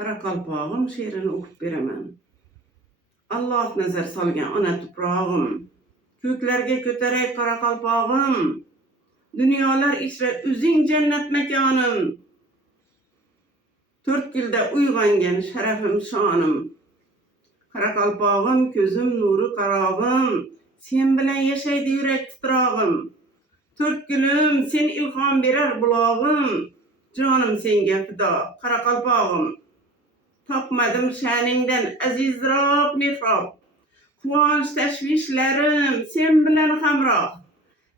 Karakalpağım şiirini okup beremem. Allah nazar salgan ana tuprağım. Köklerge köterek karakalpağım. Dünyalar içre üzün cennet mekanım. 4 yılda uygangen şerefim şanım. Karakalpağım közüm nuru karağım. Sen bilen yaşaydı yürek titrağım. 4 gülüm sen ilham berer bulağım. Canım senge fida karakalpağım. Tapmadım şaninden azizrab mihrab. Kuvanç teşvişlerim sen bilen hamrah.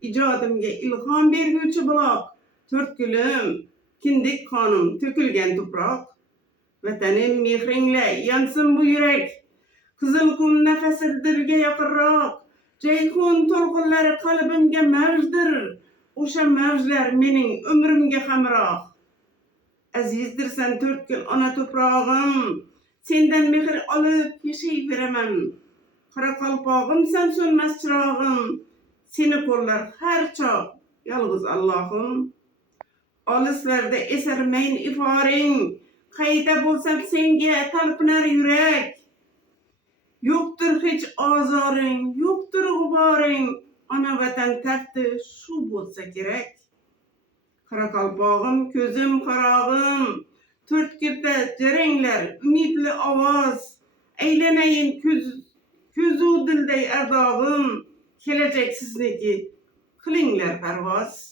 İcadımga ilham bergüçü bulak. 4 gülüm kindik kanım tökülgen toprak. Vatanım mehrinle yansın bu yürek. Kızıl kum nefesildirge yakırrak. Ceyhun tolgulları kalbimge mevzdir. Oşa mevzler menin ömrümge hamrah. Azizdir sen 4 yıl ana toprağım. Senden mehir alıp yaşay veremem. Karakalpağım sen sönmez çırağım. Seni kollar her çağ. Yalğız Allah'ım. Alıslarda esermeyin ifaring. Kayda bolsam senge talpınar yürek. Yoktur hiç azarın, yoktur gubarın. Ana vatan terti şu bolsa gerek. Karakalpağım, közüm karağım. 4 kirde cerengler, ümidli avaz. Eyleneyin közü dildey erdağım. Gelecek sizneki, kılingler pervaz.